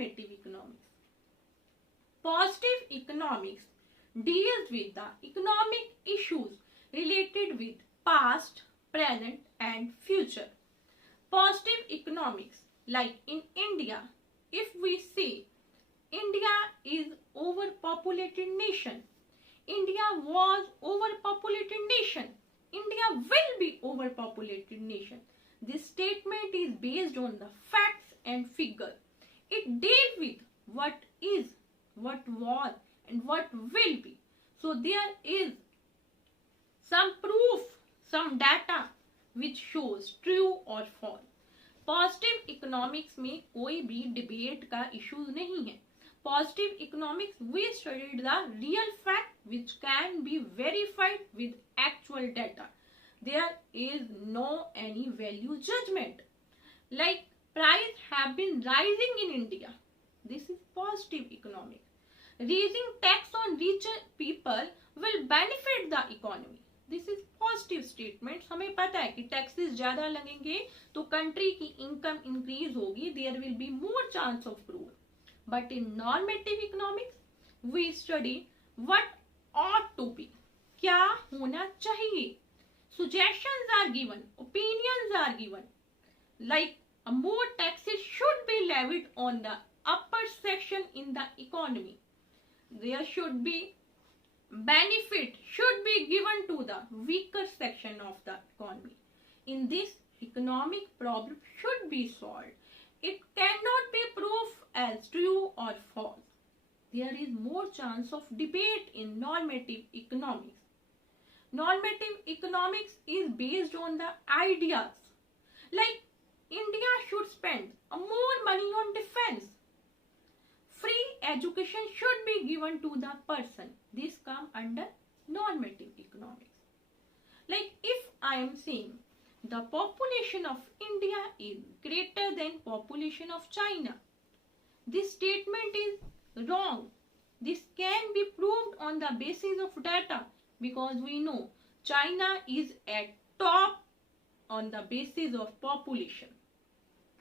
normative economics. Positive economics deals with the economic issues related with past, present and future. Positive economics, like in India, if we say India is overpopulated nation, India was overpopulated nation, India will be overpopulated nation. This statement is based on the facts and figure. It deals with what is, what was and what will be. So there is some proof, some data which shows true or false. Positive economics में कोई भी debate का issues नहीं है. Positive economics we studied the real fact which can be verified with actual data. There is no any value judgement. Like price have been rising in India. This is positive economics. Raising tax on rich people will benefit the economy. This is positive statement. हमें पता है कि taxes ज्यादा लगेंगे तो country की income increase होगी. There will be more chance of growth. But in normative economics we study what ought to be. क्या होना चाहिए. suggestions are given, opinions are given, like more taxes should be levied on the upper section in the economy. There should be benefit should be given to the weaker section of the economy. In this, economic problem should be solved. It cannot be proved as true or false. There is more chance of debate in normative economics. Normative economics is based on the ideas. Like India should spend more money on defense. Free education should be given to the person. This comes under normative economics. Like if I am saying the population of India is greater than population of China, this statement is wrong. This can be proved on the basis of data because we know China is at top on the basis of population.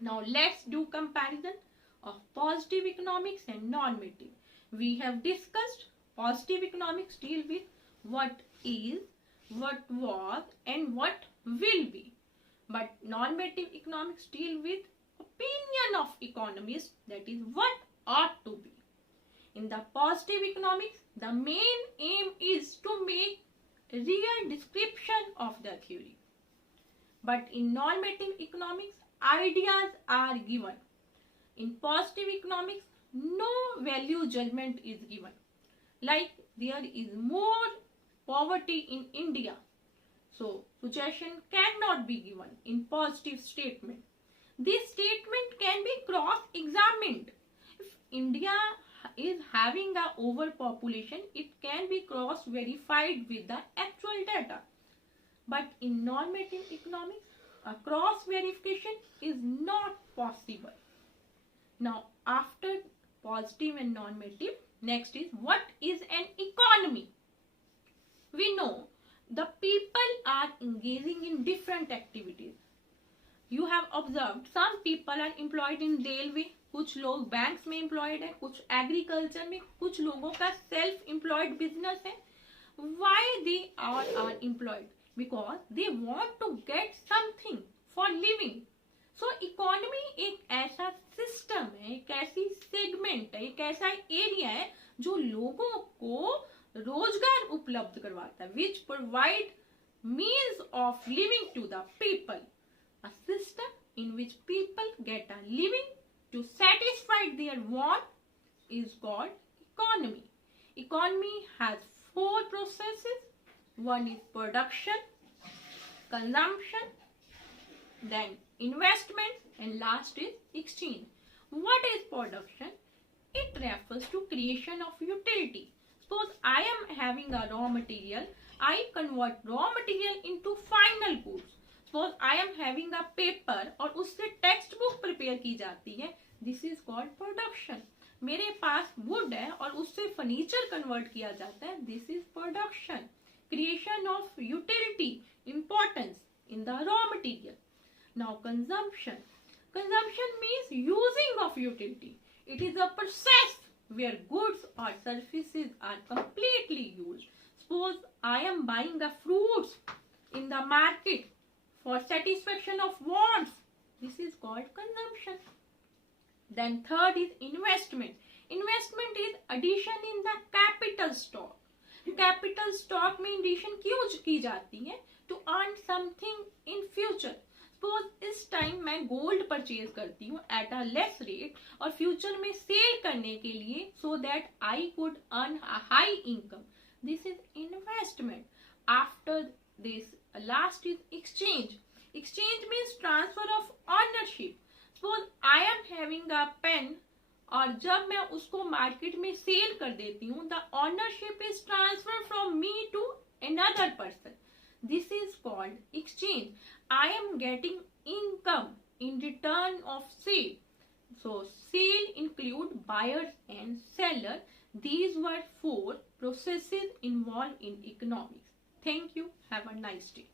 Now let's do comparison of positive economics and normative. We have discussed positive economics deal with what is, what was and what will be. But normative economics deal with opinion of economists, that is what ought to be. In the positive economics, the main aim is to make real description of the theory. But in normative economics, ideas are given. In positive economics, no value judgment is given. Like there is more poverty in India, so suggestion cannot be given in positive statement. This statement can be cross-examined. If India is having a overpopulation, it can be cross-verified with the actual data. But in normative economics, a cross-verification is not possible. Now, after positive and normative, next is what is an economy. We know the people are engaging in different activities. You have observed some people are employed in railway, कुछ लोग banks में employed है, कुछ agriculture में, कुछ लोगों का self employed business है. Why they are employed? Because they want to get something for living. So economy एक ऐसा सिस्टम है, एक ऐसी सेगमेंट है, एक ऐसा एरिया है जो लोगों को रोजगार उपलब्ध करवाता है, which provide means of living to the people. A system in which people get a living to satisfy their want is called economy. Economy has 4 processes. One is production, consumption, then investment, and last is exchange. What is production? It refers to creation of utility. Suppose I am having a raw material, I convert raw material into final goods. Suppose I am having a paper और उससे text book prepare की जाती है. This is called production. मेरे पास would है और उससे furniture convert किया जाता है. This is production. Creation of utility, importance in the raw material. Now consumption. Consumption means using of utility. It is a process where goods or services are completely used. Suppose I am buying the fruits in the market for satisfaction of wants. This is called consumption. Then third is investment. Investment is addition in the capital stock. Capital stock में addition क्यों की जाती है? To earn something in future. Suppose इस time मैं gold purchase करती हूँ at a less rate और फ्यूचर में सेल करने के लिए so that I could earn a high income. This is investment. After this last is exchange. Exchange means transfer of ownership. Suppose I am having a pen और जब मैं उसको market में सेल कर देती हूँ, the ownership is transfer from me to another person. This is called exchange. I am getting income in return of sale. So sale include buyers and seller. These were 4 processes involved in economics. Thank you. Have a nice day.